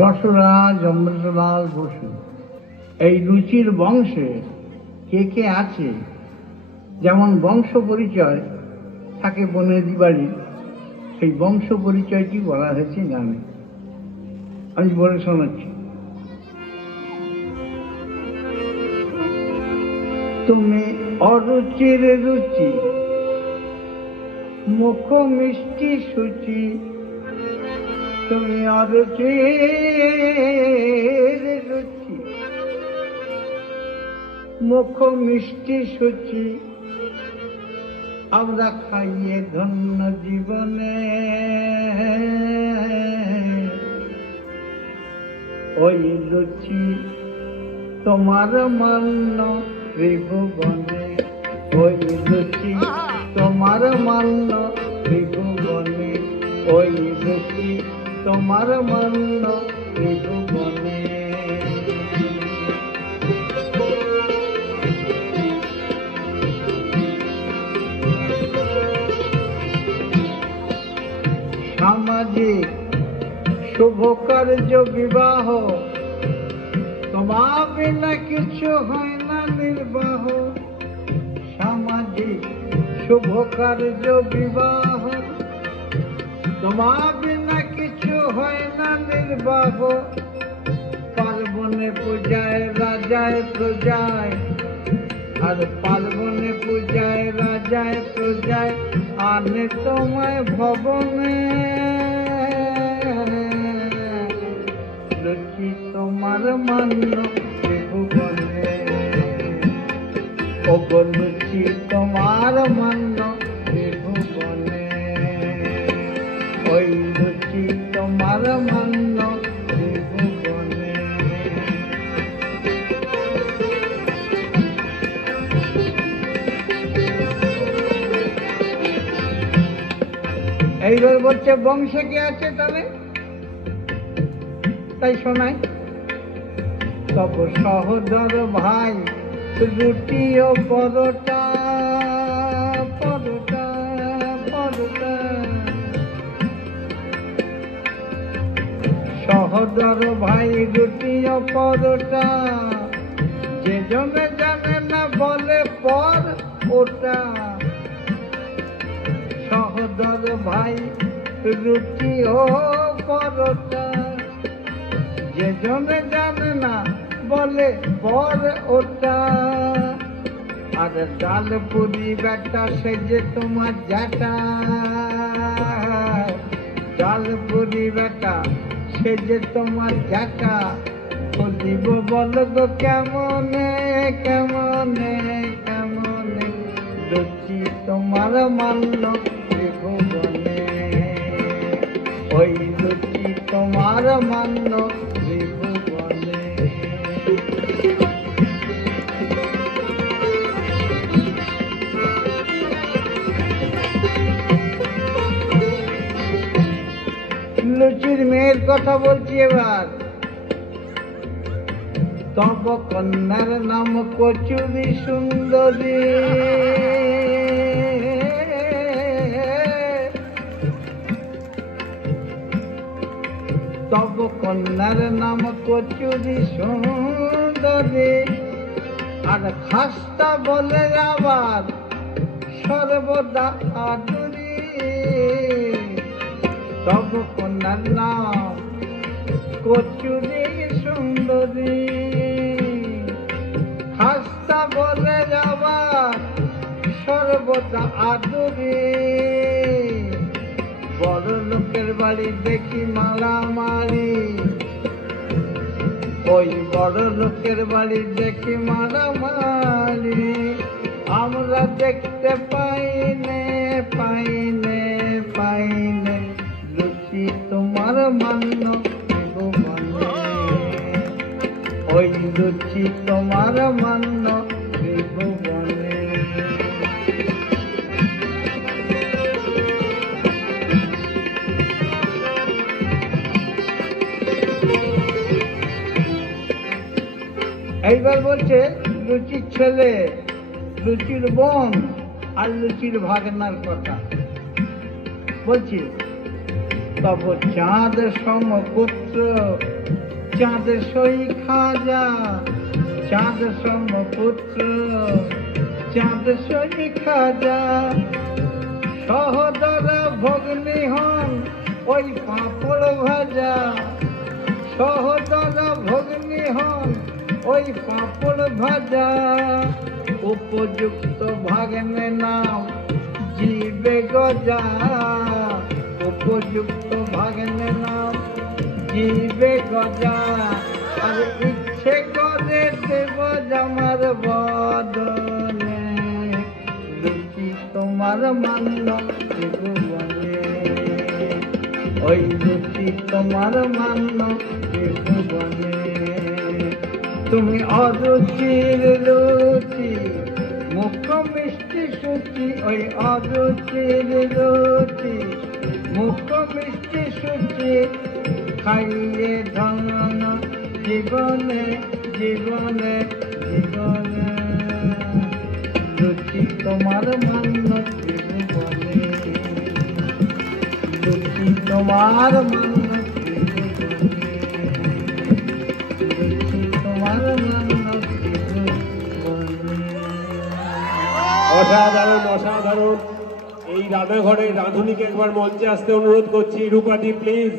রসরাজ অমৃতলাল বসু এই রুচির বংশে কে কে আছে, যেমন বংশ পরিচয় থাকে বনেদি বাড়ির, সেই বংশ পরিচয়টি বলা হয়েছে গানে। আমি বলে শোনাচ্ছি। তুমি অরুচির রুচি, মুখ মিষ্টি সুচি, তুমি অরুচির রুচি, মুখ মিষ্টি সুচি, আমরা খাইয়ে ধন্য জীবনে ওই রুচি তোমার মান্য ত্রিভুবনে, ওই রুচি তোমার মান্য ত্রিভুবনে, ওই রুচি তোমার মান্য ত্রিভুবনে। সামাজিক শুভ কার্য বিবাহ, তোমার বিনা কিছু হয় না নির্বাহ। সামাজিক শুভ কার্য বিবাহ, তোমার বিনা কিছু হয় না নির্বাহ। পার্বণে পূজায় রাজায় প্রজায়, আর পার্বণে পূজায় রাজায় প্রজায়, আনে তোমায় ভবনে রুচি তোমার মান্য ত্রিভুবনে, ও রুচি তোমার মান্য ত্রিভুবনে, ওই রুচি তোমার মান্য ত্রিভুবনে। এইবার বলছে বংশে কে আছে তাহলে, তাই শোনাই। তব সহোদর ভাই রুটি ও পরোটা, পরোটা পরোটা, সহোদর ভাই রুটি ও পরোটা, যে জনে জানে না বলে পর ওটা। সহোদর ভাই রুটি ও পরোটা, যে জনে জানে না বলে পর ওটা। আর ডাল পুরি বেটা সে যে তোমার জ্যাঠা, ডাল পুরি বেটা সে যে তোমার জ্যাঠা। বলিব বল গো কেমনে কেমনে কেমনে, রুচি তোমার মান্য ত্রিভুবনে, ওই রুচি তোমার মান্য ত্রিভুবনে। লুচির মেয়ের কথা বলছি এবার। তব কন্যার নাম কচুরি সুন্দরী, তব কন্যার নাম কচুরি সুন্দরী। আর খাস্তা বলে আবার সর্বদা আদুরি, তব কন্যার নাম কচুরি সুন্দরী। খাস্তা বলে আবার সর্বদা আদুরি। বড় লোকের বাড়ি দেখি মারামারি, ওই বড় লোকের বাড়ি দেখি মারামারি। আমরা দেখতে পাইনে পাইনে পাইনে, রুচি তোমার মান্য ত্রিভুবনে, ওই রুচি তোমার মান্য ত্রিভুবনে। এইবার বলছে লুচির ছেলে, লুচির বোন আর লুচির ভাগনার কথা বলছি। তব চাঁদ সমপুত্র চাঁদ সই খাজা, চাঁদ সমপুত্র চাঁদ সই খাজা। সহদরা ভগ্নী হন ওই পাঁপড় ভাজা, সহদরা ভগ্নী হন ওই পাঁপড় ভাজা। উপযুক্ত ভাগ্নে নাম জীবে গজা, উপযুক্ত ভাগ্নে নাম জীবে গজা। আর ইচ্ছে করে দেব জামার বদনে, লুচি তোমার মান্য ত্রিভুবনে, ওই লুচি তোমার মান্য ত্রিভুবনে। তুমি অরুচির রুচি মুখ মিষ্টি সুচি, ওই অরুচির রুচি মুখ মিষ্টি সুচি। খাইয়ে ধন জীবনে জীবনে জীবনে, লুচি তোমার মান্য ত্রিভুবনে, লুচি তোমার মান্য ত্রিভুবনে, লুচি তোমার মান্য ত্রিভুবনে। অসাধারণ অসাধারণ। এই রান্নাঘরের রাঁধুনিকে একবার মঞ্চে আসতে অনুরোধ করছি। রূপাদি প্লিজ।